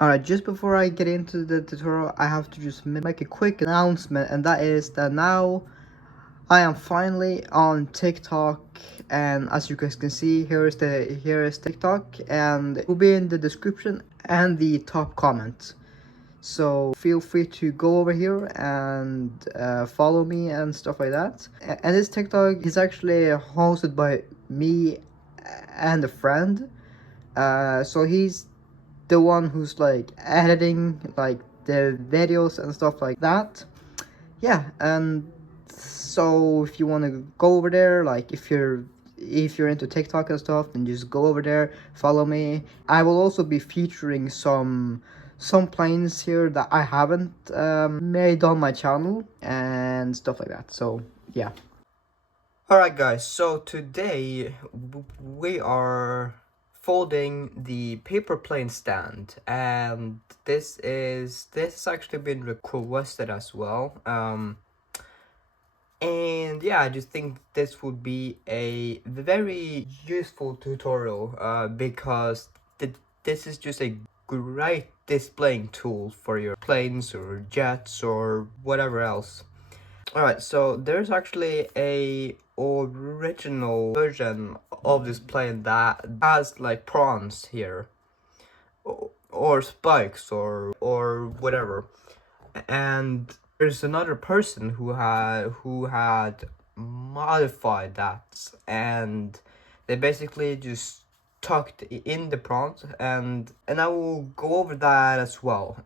Alright, just before I get into the tutorial, I have to just make a quick announcement, and that is that now I am finally on TikTok, and as you guys can see, here is TikTok, and it will be in the description and the top comment. So feel free to go over here and follow me and stuff like that. And this TikTok is actually hosted by me and a friend. So he's the one who's like editing like the videos and stuff like that. Yeah, and so if you want to go over there, like if you're into TikTok and stuff, then just go over there, follow me. I will also be featuring some planes here that I haven't made on my channel and stuff like that. So yeah. Alright guys, so today we are folding the paper plane stand, and this has actually been requested as well. And yeah, I just think this would be a very useful tutorial because this is just a great displaying tool for your planes or jets or whatever else. Alright, so there's actually a original version of this plane that has like prawns here, or spikes, or whatever. And there's another person who had modified that, and they basically just tucked in the prawns, and I will go over that as well.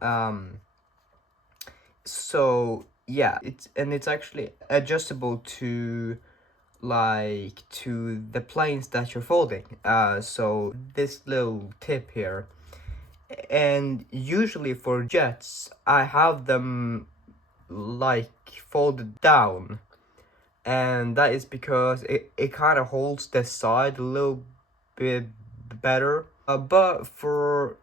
So yeah, it's actually adjustable to the planes that you're folding. So this little tip here, and usually for jets I have them like folded down, and that is because it kind of holds the side a little bit better. But for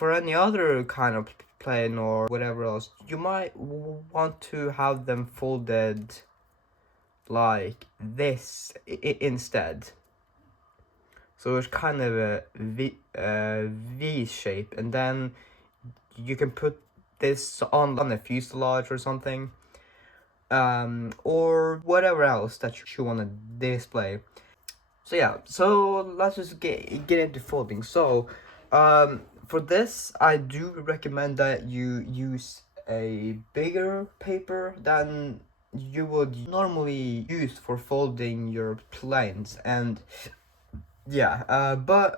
any other kind of plane or whatever else, you might want to have them folded like this instead. So it's kind of a V shape, and then you can put this on a fuselage or something, or whatever else that you want to display. So yeah, so let's just get into folding. So for this, I do recommend that you use a bigger paper than you would normally use for folding your planes. And yeah, but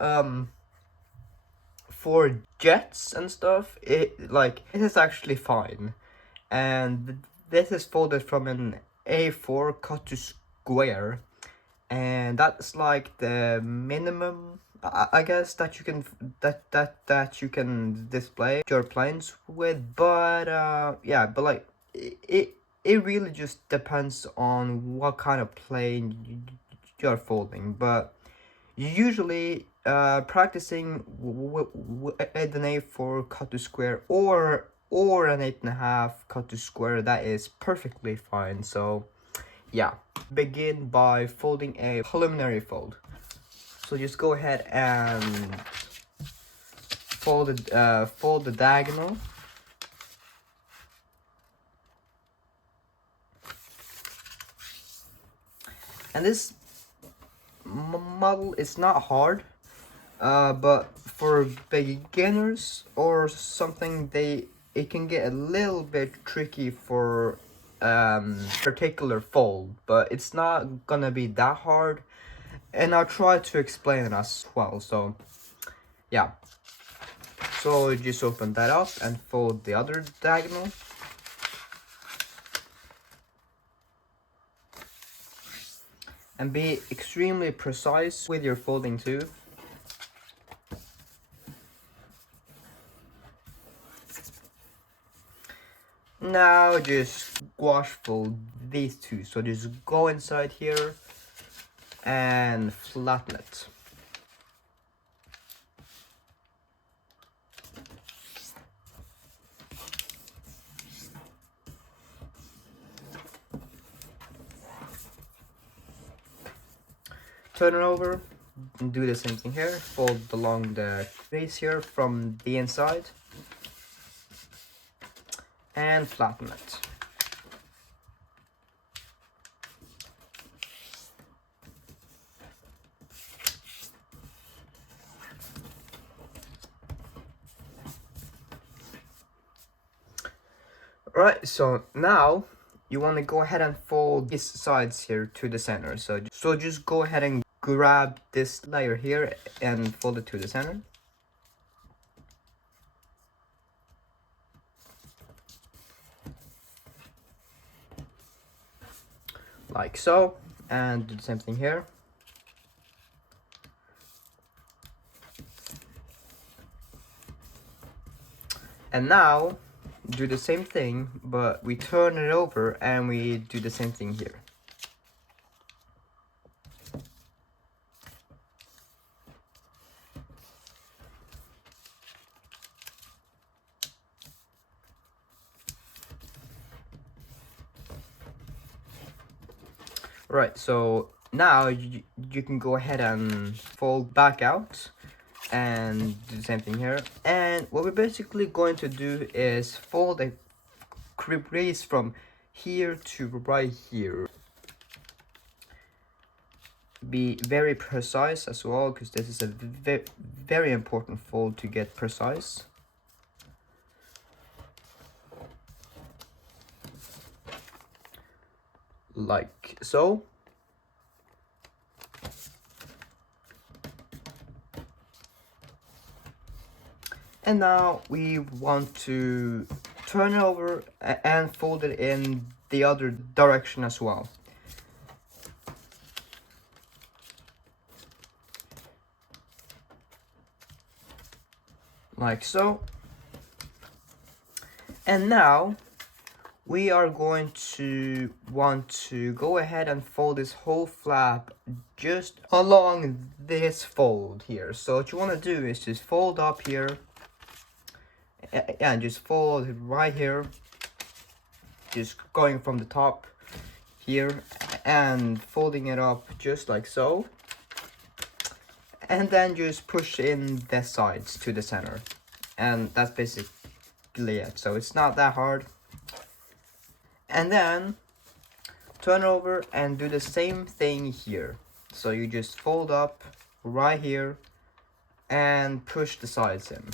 for jets and stuff, it is actually fine. And this is folded from an A4 cut to square, and that's like the minimum, I guess, that you can display your planes with. But yeah, but like it really just depends on what kind of plane you're folding. But usually practicing with an A4 cut to square, or an 8.5 cut to square, that is perfectly fine. So yeah, begin by folding a preliminary fold. So just go ahead and fold the diagonal, and this model is not hard, but for beginners or something, it can get a little bit tricky for particular fold, but it's not gonna be that hard, and I'll try to explain it as well. So yeah, so just open that up and fold the other diagonal. And be extremely precise with your folding too. Now just squash fold these two. So just go inside here and flatten it. Turn it over and do the same thing here. Fold along the base here from the inside. and flatten it. Right, so now you want to go ahead and fold these sides here to the center. So just go ahead and grab this layer here and fold it to the center. Like so, and do the same thing here. And now do the same thing, but we turn it over and we do the same thing here. Right, so now you can go ahead and fold back out and do the same thing here. And what we're basically going to do is fold a crease from here to right here. Be very precise as well, because this is a very important fold to get precise. Like so. And now we want to turn it over and fold it in the other direction as well. Like so. And now we are going to want to go ahead and fold this whole flap just along this fold here. So what you want to do is just fold up here and just fold right here, just going from the top here and folding it up just like so, and then just push in the sides to the center, and that's basically it. So it's not that hard. And then turn over and do the same thing here. So you just fold up right here and push the sides in,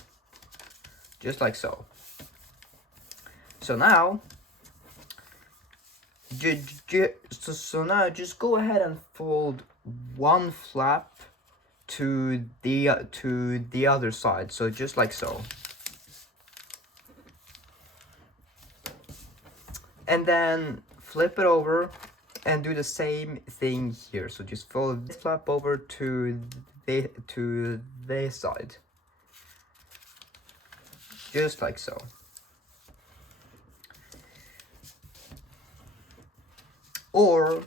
just like so. So now now just go ahead and fold one flap to the other side, so just like so. And then flip it over and do the same thing here. So just fold this flap over to this side, just like so. Or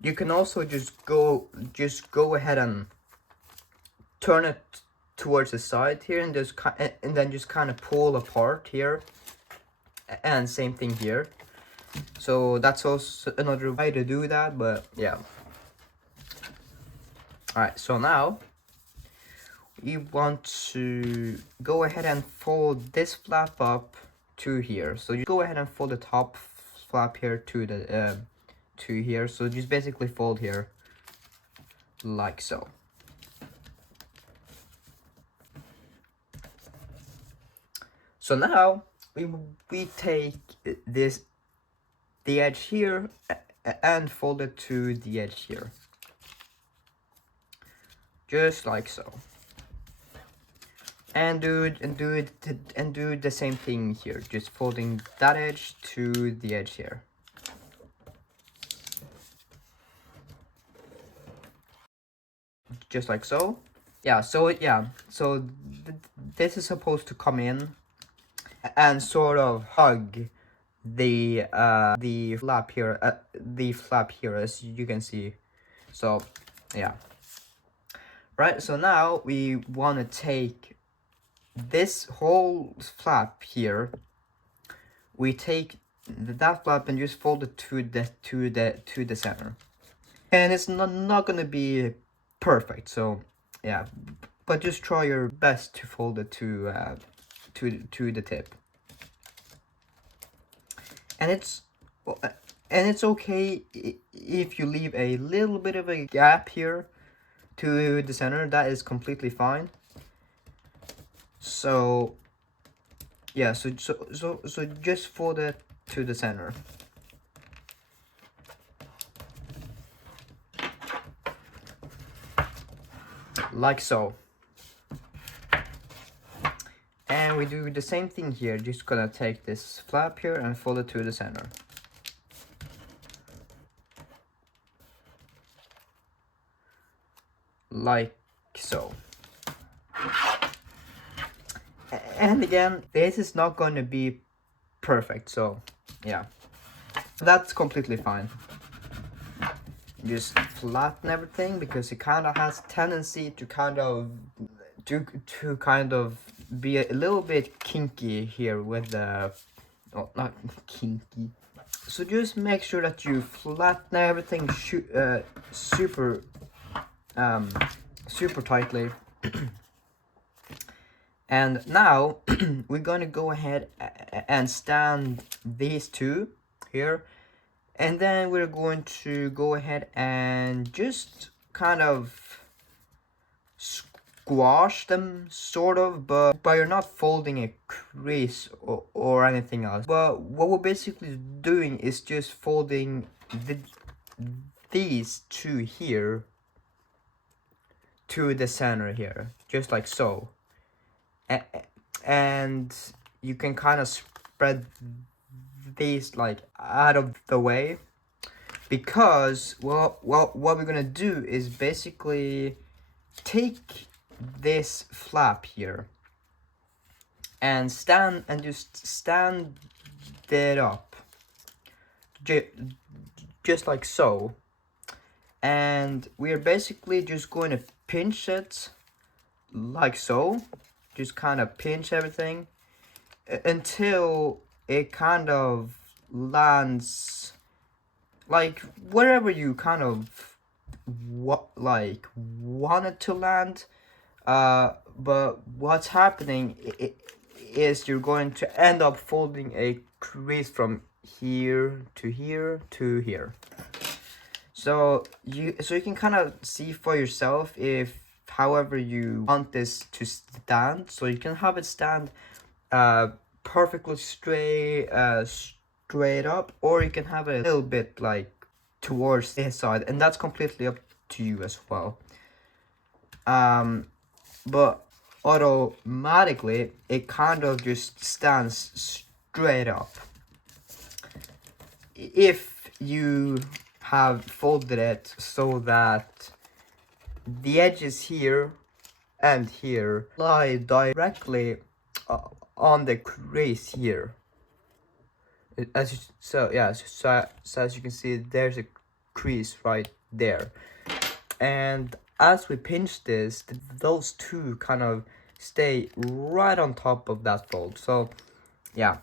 you can also just go ahead and turn it towards the side here, and then just kind of pull apart here, and same thing here. So that's also another way to do that, but yeah. Alright, so now you want to go ahead and fold this flap up to here. So you go ahead and fold the top flap here to the to here. So just basically fold here like so. So now we take the edge here and fold it to the edge here, just like so. And do the same thing here, just folding that edge to the edge here. Just like so. Yeah, so this is supposed to come in and sort of hug the flap here, as you can see. So yeah. Right, so now we want to take this whole flap here, we take that flap and just fold it to the center. And it's not gonna be perfect, so yeah, but just try your best to fold it to the tip. and it's okay if you leave a little bit of a gap here to the center. That is completely fine. So yeah, so just fold it to the center. Like so. And we do the same thing here, just gonna take this flap here and fold it to the center. Like so. And again, this is not going to be perfect, so yeah, that's completely fine. Just flatten everything because it kind of has tendency to kind of be a little bit kinky here with the, oh, not kinky. So just make sure that you flatten everything super super tightly. And now we're gonna go ahead and stand these two here, and then we're going to go ahead and just kind of squash them, sort of, but you're not folding a crease or anything else. But what we're basically doing is just folding these two here to the center here, just like so. And you can kind of spread these like out of the way, because well what we're gonna do is basically take this flap here and just stand it up just like so, and we're basically just going to pinch it like so. Just kind of pinch everything until it kind of lands like wherever you kind of want it to land. But what's happening is you're going to end up folding a crease from here to here to here. So you can kind of see for yourself if however you want this to stand. So you can have it stand perfectly straight up, or you can have it a little bit like towards this side, and that's completely up to you as well. But automatically it kind of just stands straight up if you have folded it so that the edges here and here lie directly on the crease here. So as you can see, there's a crease right there, and as we pinch this, those two kind of stay right on top of that fold. So yeah,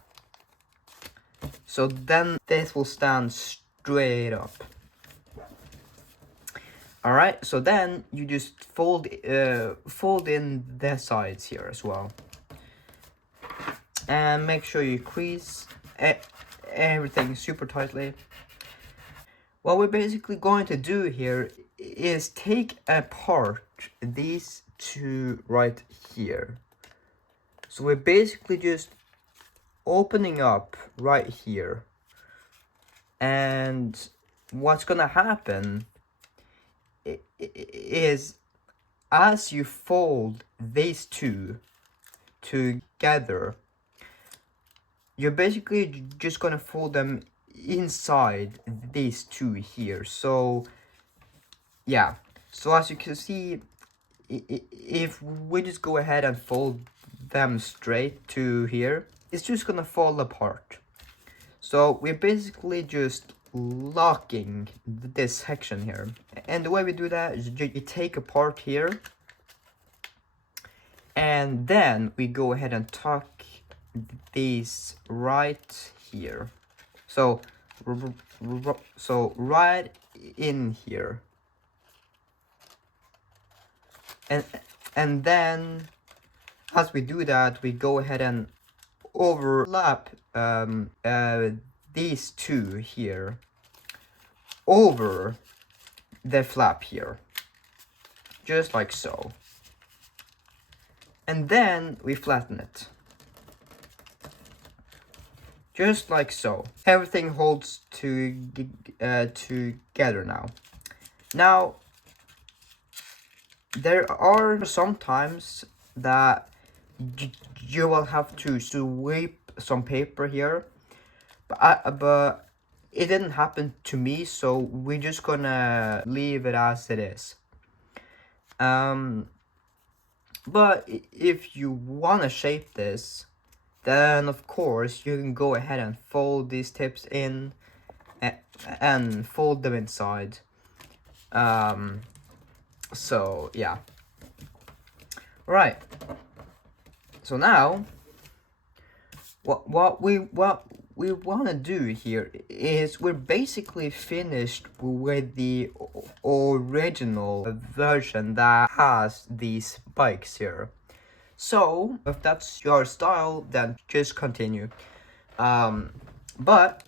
so then this will stand straight up. All right, so then you just fold in the sides here as well, and make sure you crease everything super tightly. What we're basically going to do here is take apart these two right here. So we're basically just opening up right here, and what's gonna happen is as you fold these two together, you're basically just gonna fold them inside these two here. So yeah, so as you can see, if we just go ahead and fold them straight to here, it's just gonna fall apart. So we're basically just locking this section here, and the way we do that is you take apart here, and then we go ahead and tuck these right here. So right in here, and then as we do that, we go ahead and overlap these two here over the flap here, just like so. And then we flatten it, just like so. Everything holds together now. Now, there are some times that you will have to sweep some paper here, but it didn't happen to me, so we're just gonna leave it as it is. But if you wanna shape this, then of course you can go ahead and fold these tips in and fold them inside. So yeah. Right. So now what we want to do here is we're basically finished with the original version that has these spikes here. So if that's your style, then just continue. But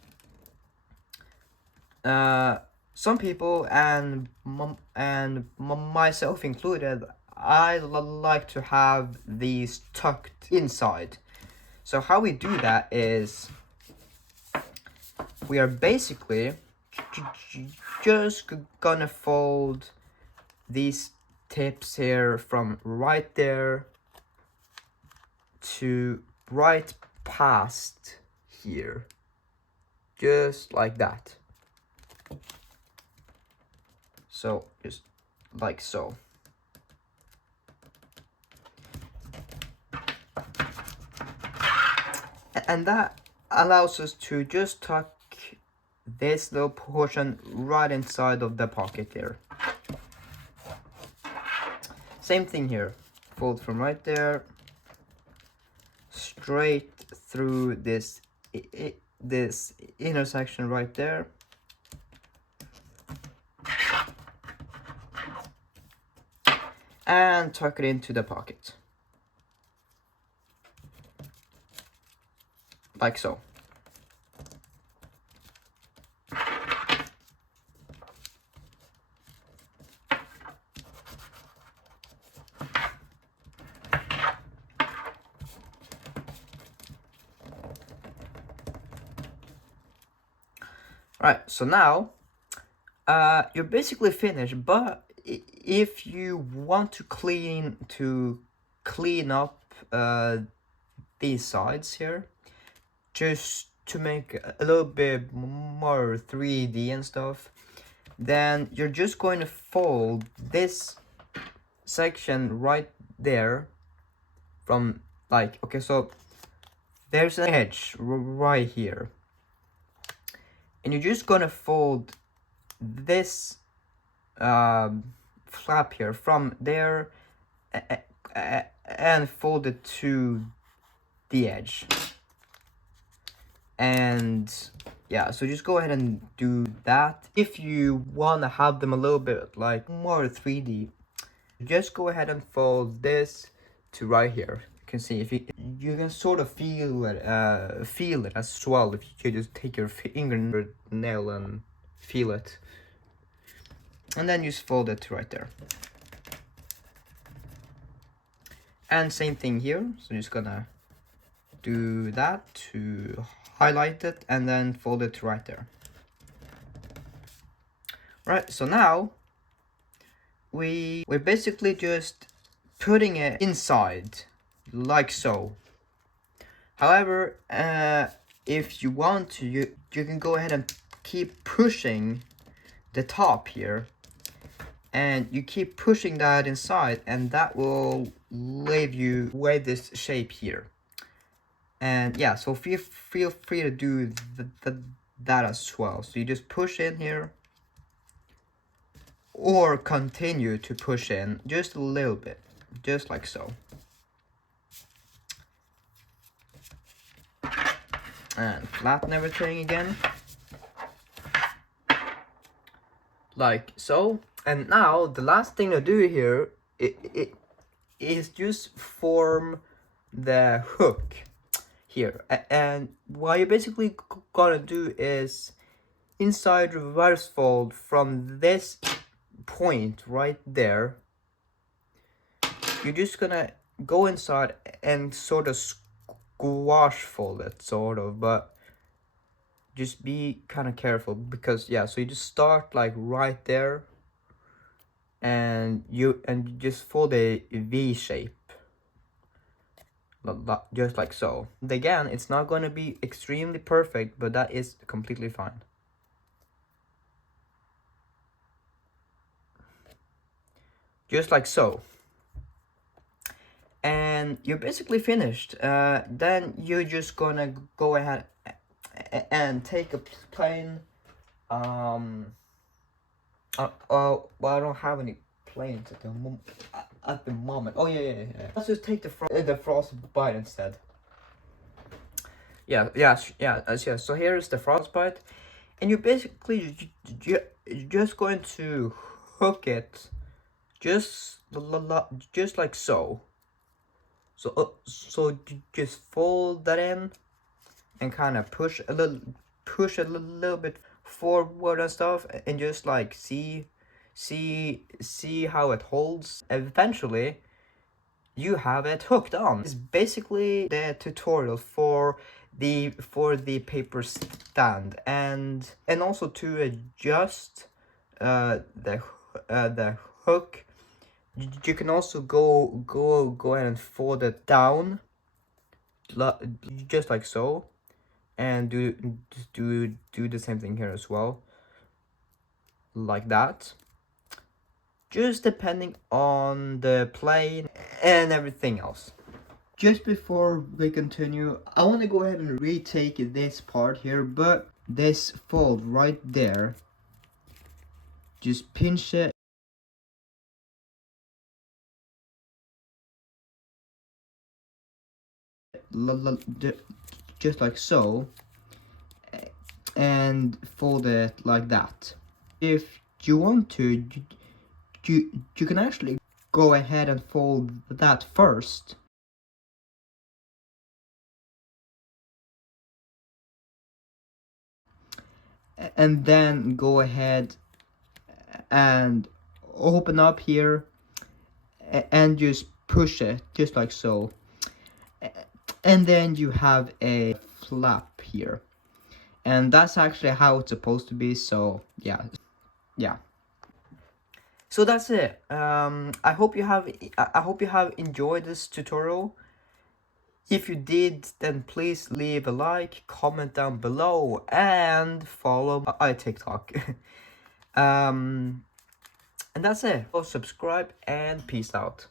some people and myself included, I like to have these tucked inside. So how we do that is we are basically just gonna fold these tips here from right there to right past here, just like that. So just like so. And that allows us to just tuck this little portion right inside of the pocket here. Same thing here. Fold from right there straight through this intersection right there. And tuck it into the pocket. Like so. Right, so now you're basically finished, but if you want to clean up these sides here, just to make a little bit more 3D and stuff, then you're just going to fold this section right there from, like, okay, so there's an edge right here, and you're just gonna fold this flap here from there and fold it to the edge. And yeah, so just go ahead and do that. If you want to have them a little bit like more 3D, just go ahead and fold this to right here. You can see, if you can sort of feel it as well if you just take your fingernail and feel it, and then just fold it to right there. And same thing here, so just gonna do that to highlight it and then fold it to right there. Right, so now we're basically just putting it inside like so. However, if you want to, you can go ahead and keep pushing the top here, and you keep pushing that inside, and that will leave you with this shape here. And yeah, so feel free to do that as well. So you just push in here, or continue to push in just a little bit, just like so. And flatten everything again, like so. And now the last thing to do here it is just form the hook here. And what you're basically gonna do is inside reverse fold from this point right there. You're just gonna go inside and sort of squash fold it, sort of, but just be kind of careful because yeah, so you just start like right there and you just fold a V shape just like so. Again, it's not going to be extremely perfect, but that is completely fine. Just like so. And you're basically finished. Then you're just gonna go ahead and take a plain well, I don't have any planes at the moment. Oh yeah. Let's just take the frostbite instead. Yeah. So here is the frostbite, and you're basically just going to hook it, just like so. So just fold that in, and kind of push a little bit forward and stuff, and just like see how it holds. Eventually you have it hooked on. It's basically the tutorial for the paper stand, and also to adjust the hook. You can also go ahead and fold it down just like so, and do the same thing here as well, like that, just depending on the plane and everything else. Just before we continue, I want to go ahead and retake this part here, but this fold right there, just pinch it just like so, and fold it like that. If you want to, you can actually go ahead and fold that first, and then go ahead and open up here and just push it just like so, and then you have a flap here, and that's actually how it's supposed to be. So yeah. So that's it. I hope you have enjoyed this tutorial. If you did, then please leave a like, comment down below, and follow my TikTok. And that's it. So subscribe and peace out.